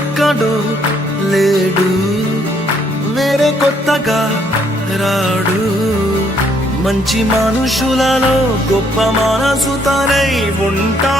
ఎక్కడో లేడు, వేరే కొత్తగా రాడు. మంచి మనుషులలో గొప్ప మనసు తనై ఉంటా.